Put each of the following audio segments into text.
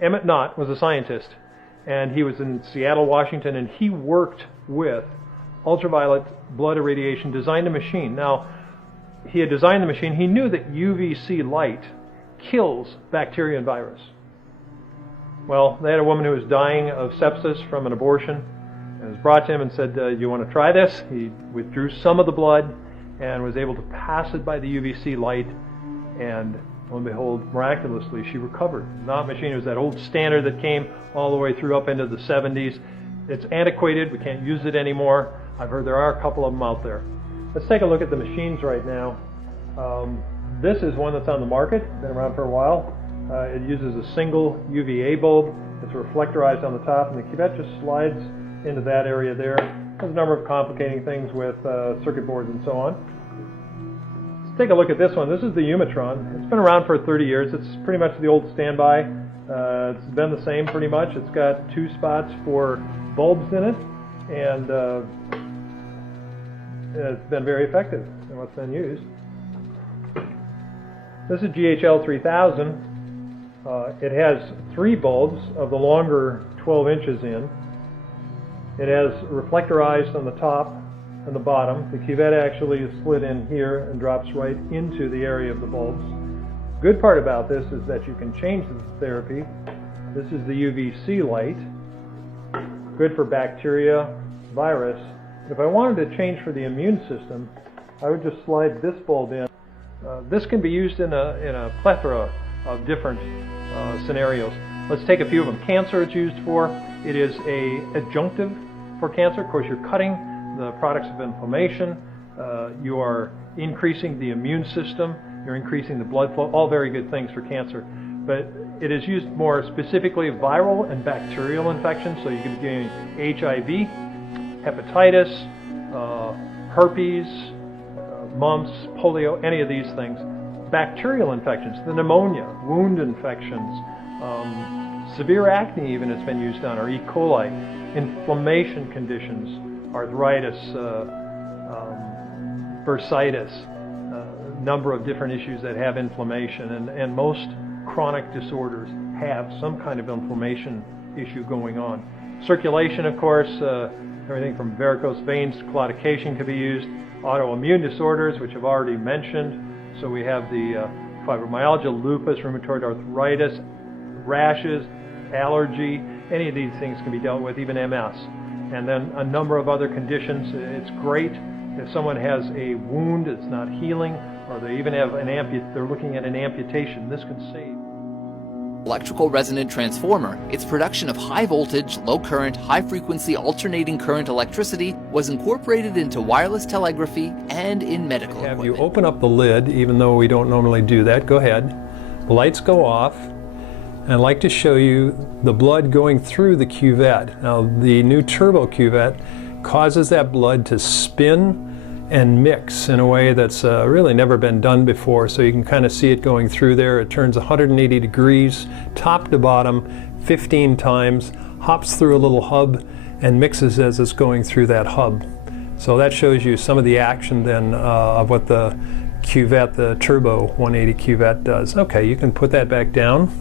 Emmett Knott was a scientist, and he was in Seattle, Washington, and he worked with ultraviolet blood irradiation, designed a machine. Now, he had designed the machine. He knew that UVC light kills bacteria and virus. Well, they had a woman who was dying of sepsis from an abortion, and was brought to him and said, do you want to try this? He withdrew some of the blood and was able to pass it by the UVC light, and lo and behold, miraculously, she recovered. Knott machine was that old standard that came all the way through up into the 70s. It's antiquated. We can't use it anymore. I've heard there are a couple of them out there. Let's take a look at the machines right now. This is one that's on the market, been around for a while. It uses a single UVA bulb. It's reflectorized on the top, and the cuvette just slides into that area there. There's a number of complicating things with circuit boards and so on. Let's take a look at this one. This is the Umatron. It's been around for 30 years. It's pretty much the old standby. It's been the same pretty much. It's got 2 spots for bulbs in it, and it's been very effective in what's been used. This is GHL3000. It has 3 bulbs of the longer 12 inches in. It has reflectorized on the top and the bottom. The cuvette actually is slid in here and drops right into the area of the bulbs. Good part about this is that you can change the therapy. This is the UVC light, good for bacteria, virus. If I wanted to change for the immune system, I would just slide this bulb in. This can be used in a plethora of different scenarios. Let's take a few of them. Cancer it's used for. It is a adjunctive for cancer. Of course, you're cutting the products of inflammation. You are increasing the immune system. You're increasing the blood flow. All very good things for cancer. But it is used more specifically viral and bacterial infections. So you could be getting HIV, hepatitis, herpes, mumps, polio, any of these things. Bacterial infections, the pneumonia, wound infections, severe acne even has been used on, or E. coli, inflammation conditions, arthritis, bursitis, a number of different issues that have inflammation, and most chronic disorders have some kind of inflammation issue going on. Circulation, of course, everything from varicose veins to claudication can be used. Autoimmune disorders, which I've already mentioned. So we have the fibromyalgia, lupus, rheumatoid arthritis, rashes, allergy. Any of these things can be dealt with, even MS. And then a number of other conditions. It's great if someone has a wound that's not healing, or they even have they're looking at an amputation. This can save. Electrical resonant transformer, its production of high voltage, low current, high frequency alternating current electricity was incorporated into wireless telegraphy and in medical equipment. Have you open up the lid, even though we don't normally do that. Go ahead. The lights go off. And I'd like to show you the blood going through the cuvette. Now, the new turbo cuvette causes that blood to spin and mix in a way that's really never been done before. So you can kind of see it going through there. It turns 180 degrees, top to bottom, 15 times, hops through a little hub, and mixes as it's going through that hub. So that shows you some of the action then of what the cuvette, the turbo 180 cuvette does. Okay, you can put that back down,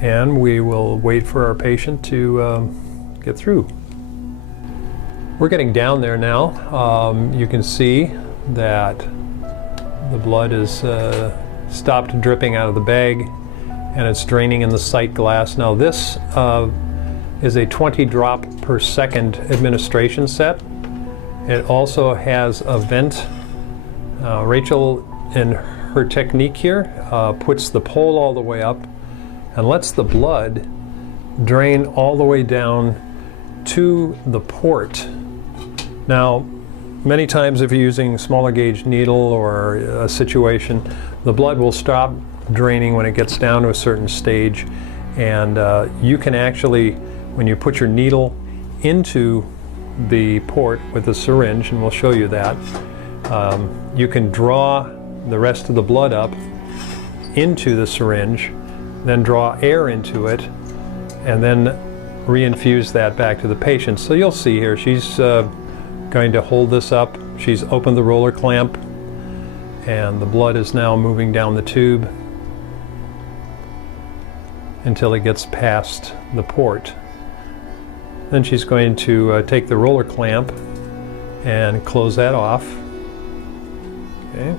and we will wait for our patient to get through. We're getting down there now. You can see that the blood is stopped dripping out of the bag, and it's draining in the sight glass. Now this is a 20 drop per second administration set. It also has a vent. Rachel, in her technique here, puts the pole all the way up and lets the blood drain all the way down to the port. Now, many times if you're using smaller gauge needle or a situation, the blood will stop draining when it gets down to a certain stage, and you can actually, when you put your needle into the port with a syringe, and we'll show you that, you can draw the rest of the blood up into the syringe, then draw air into it, and then reinfuse that back to the patient. So you'll see here, she's going to hold this up. She's opened the roller clamp, and the blood is now moving down the tube. until it gets past the port. Then she's going to take the roller clamp and close that off. Okay.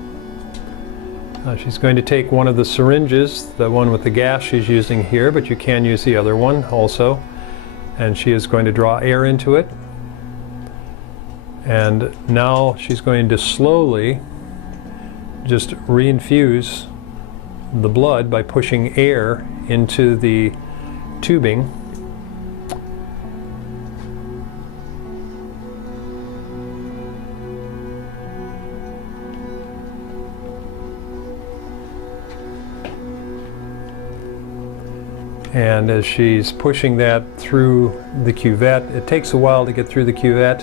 She's going to take one of the syringes, the one with the gas she's using here, but you can use the other one also, and she is going to draw air into it. And now she's going to slowly just reinfuse the blood by pushing air into the tubing. And as she's pushing that through the cuvette, it takes a while to get through the cuvette,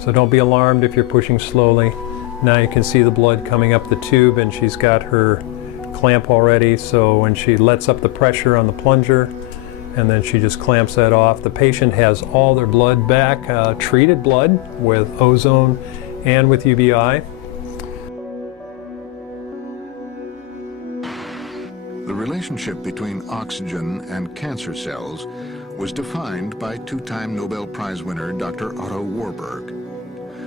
so don't be alarmed if you're pushing slowly. Now you can see the blood coming up the tube, and she's got her clamp already, so when she lets up the pressure on the plunger and then she just clamps that off, the patient has all their blood back, treated blood with ozone and with UBI. The relationship between oxygen and cancer cells was defined by two-time Nobel Prize winner Dr. Otto Warburg,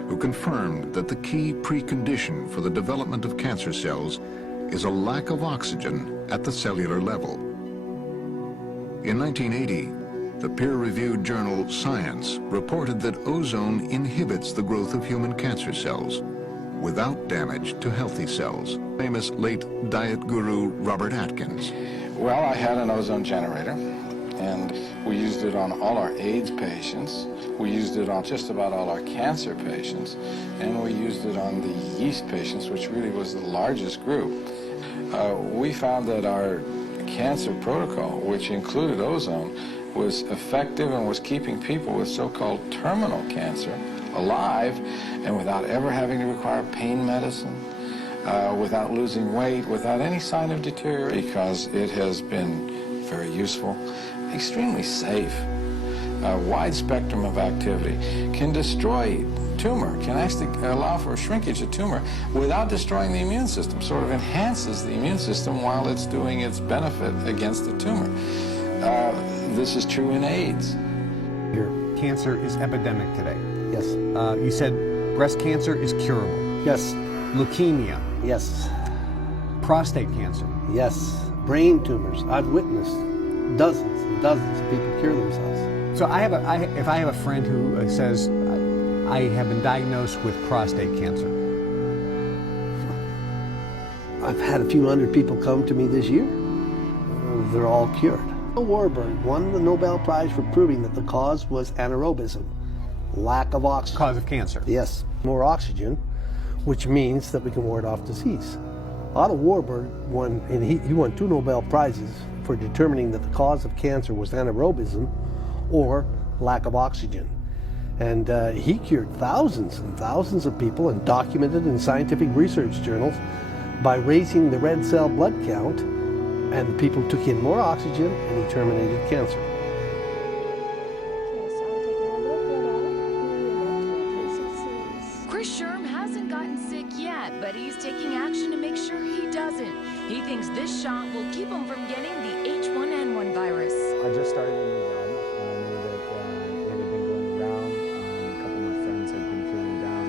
who confirmed that the key precondition for the development of cancer cells is a lack of oxygen at the cellular level. In 1980, the peer-reviewed journal Science reported that ozone inhibits the growth of human cancer cells without damage to healthy cells. Famous late diet guru Robert Atkins. Well, I had an ozone generator, and we used it on all our AIDS patients. We used it on just about all our cancer patients, and we used it on the yeast patients, which really was the largest group. We found that our cancer protocol, which included ozone, was effective and was keeping people with so-called terminal cancer alive and without ever having to require pain medicine, without losing weight, without any sign of deterioration, because it has been very useful, extremely safe, a wide spectrum of activity, can destroy tumor, can actually allow for shrinkage of tumor without destroying the immune system, sort of enhances the immune system while it's doing its benefit against the tumor. This is true in AIDS. Cancer is epidemic today. Yes. You said breast cancer is curable. Yes. Leukemia. Yes. Prostate cancer. Yes. Brain tumors. I've witnessed dozens and dozens of people cure themselves. So if I have a friend who says, I have been diagnosed with prostate cancer. I've had a few hundred people come to me this year. They're all cured. Warburg won the Nobel Prize for proving that the cause was anaerobism, lack of oxygen. Cause of cancer. Yes, more oxygen, which means that we can ward off disease. Otto Warburg won, and he won 2 Nobel Prizes for determining that the cause of cancer was anaerobism or lack of oxygen. And he cured thousands and thousands of people and documented in scientific research journals by raising the red cell blood count, and the people took in more oxygen and he terminated cancer. Chris Sherm hasn't gotten sick yet, but he's taking action to make sure he doesn't. He thinks this shot will keep him from getting the H1N1 virus. I just started a new job, and I knew that it had been going around. A couple of my friends had been feeling down.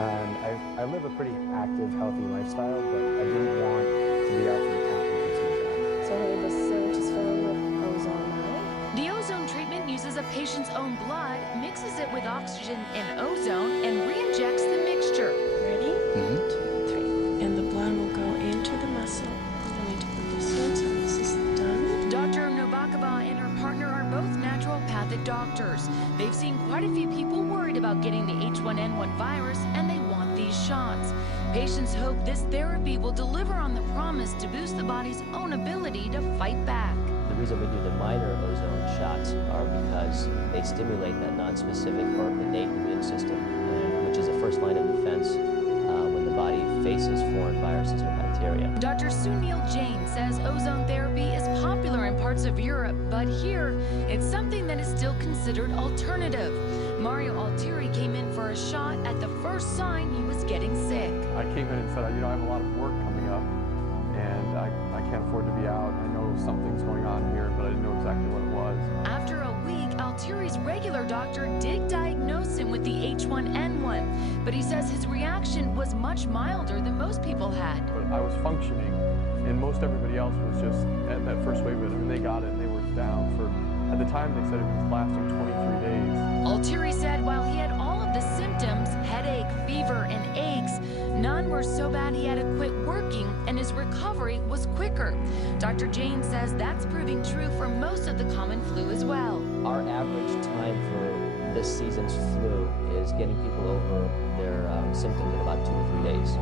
And I live a pretty active, healthy lifestyle, but I didn't want to be out for the count because of that. So the syringe is filling with ozone now. The ozone treatment uses a patient's own blood, mixes it with oxygen and ozone, and re-injects the mixture. Ready? 2, 3. And the blood will go into the muscle. I need to put this in, so this is done. Dr. Nobakaba and her partner are both naturopathic doctors. They've seen quite a few people worried about getting the H1N1 virus, and they want these shots. Patients hope this therapy will deliver on the promise to boost the body's own ability to fight back. The reason we do the minor ozone shots are because they stimulate that non-specific or innate immune system, which is the first line of defense when the body faces foreign viruses or bacteria. Dr. Sunil Jain says ozone therapy is popular in parts of Europe, but here it's something that is still considered alternative. Mario Altieri came in for a shot at the first sign he was getting sick. I came in and said, I have a lot of work coming up, and I can't afford to be out. I know something's going on here, but I didn't know exactly what it was. After a week, Altieri's regular doctor did diagnose him with the H1N1, but he says his reaction was much milder than most people had. But I was functioning, and most everybody else was just at that first wave of it. I mean, they got it, and they were down for, at the time they said it was lasting 23 days. Altieri said while he had all of the symptoms, headache, fever, and aches, none were so bad he had to quit working, and his recovery was quicker. Dr. Jane says that's proving true for most of the common flu as well. Our average time for this season's flu is getting people over their symptoms in about 2 to 3 days.